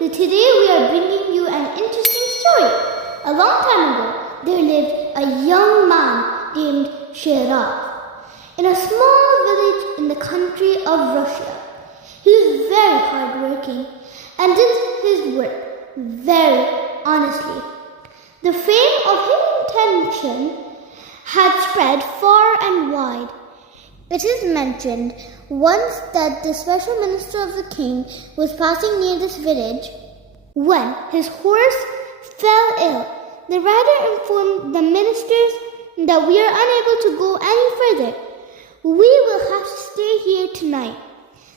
So today we are bringing you an interesting story. A long time ago, there lived a young man named Shiraz in a small village in the country of Russia. He was very hardworking and did his work very honestly. The fame of his intention had spread far and wide. It is mentioned once that the special minister of the king was passing near this village when his horse fell ill. The rider informed the ministers that we are unable to go any further. We will have to stay here tonight.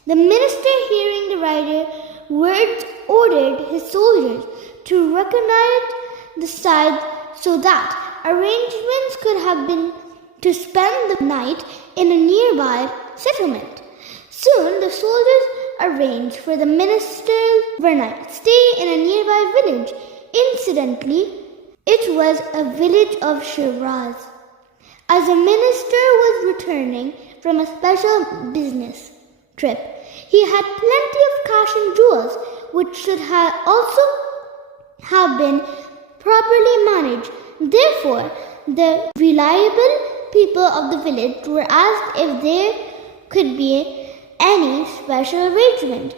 The minister, hearing the rider's words, ordered his soldiers to reconnoiter the site so that arrangements could have been to spend the night in a nearby settlement. Soon the soldiers arranged for the minister's overnight stay in a nearby village. Incidentally, it was a village of Shiraz. As the minister was returning from a special business trip, he had plenty of cash and jewels, which should also have been properly managed. Therefore, the reliable people of the village were asked if there could be any special arrangement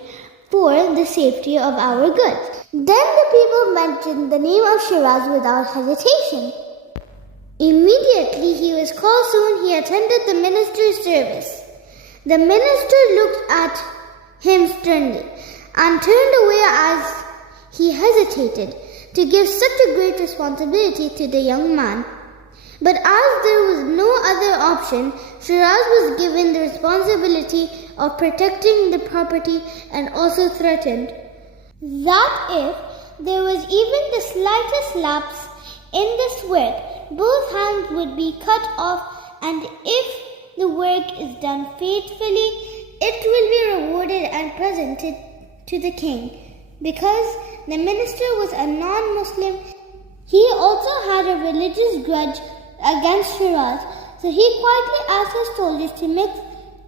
for the safety of our goods. Then the people mentioned the name of Shiraz without hesitation. Immediately he was called. Soon he attended the minister's service. The minister looked at him sternly and turned away as he hesitated to give such a great responsibility to the young man. But as there was no other option, Shiraz was given the responsibility of protecting the property and also threatened that if there was even the slightest lapse in this work, both hands would be cut off, and if the work is done faithfully, it will be rewarded and presented to the king. Because the minister was a non-Muslim, he also had a religious grudge against Shiraz, so he quietly asked his soldiers to mix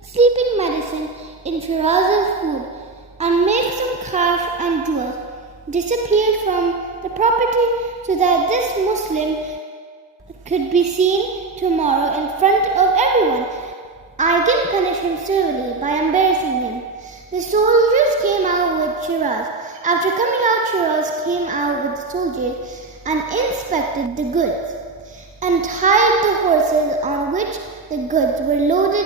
sleeping medicine in Shiraz's food and make some cash and jewels disappear from the property so that this Muslim could be seen tomorrow in front of everyone. I can punish him severely by embarrassing him. The soldiers came out with Shiraz. After coming out, Shiraz came out with the soldiers and inspected the goods and tied the horses on which the goods were loaded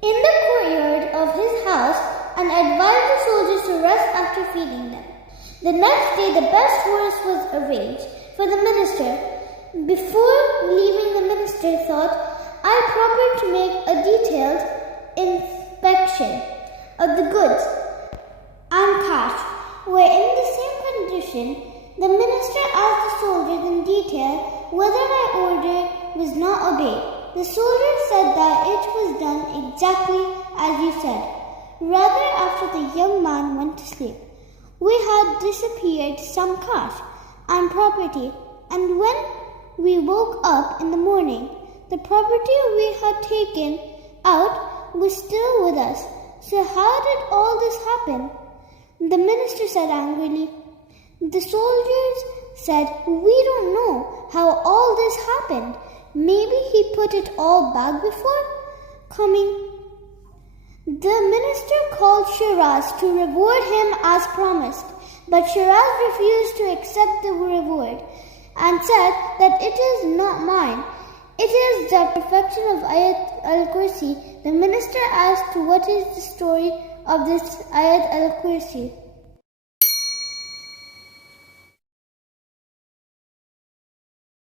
in the courtyard of his house and advised the soldiers to rest after feeding them. The next day the best horse was arranged for the minister. Before leaving, the minister thought it proper to make a detailed inspection of the goods and cash. Where in the same condition, the minister asked the soldiers in detail whether my order was not obeyed. The soldiers said that it was done exactly as you said. Rather, after the young man went to sleep, we had disappeared some cash and property, and when we woke up in the morning, the property we had taken out was still with us. So how did all this happen? The minister said angrily. The soldiers said, we don't know how all this happened. Maybe he put it all back before coming. The minister called Shiraz to reward him as promised, but Shiraz refused to accept the reward and said that it is not mine. It is the perfection of Ayat al-Kursi. The minister asked, what is the story of this Ayat al-Kursi?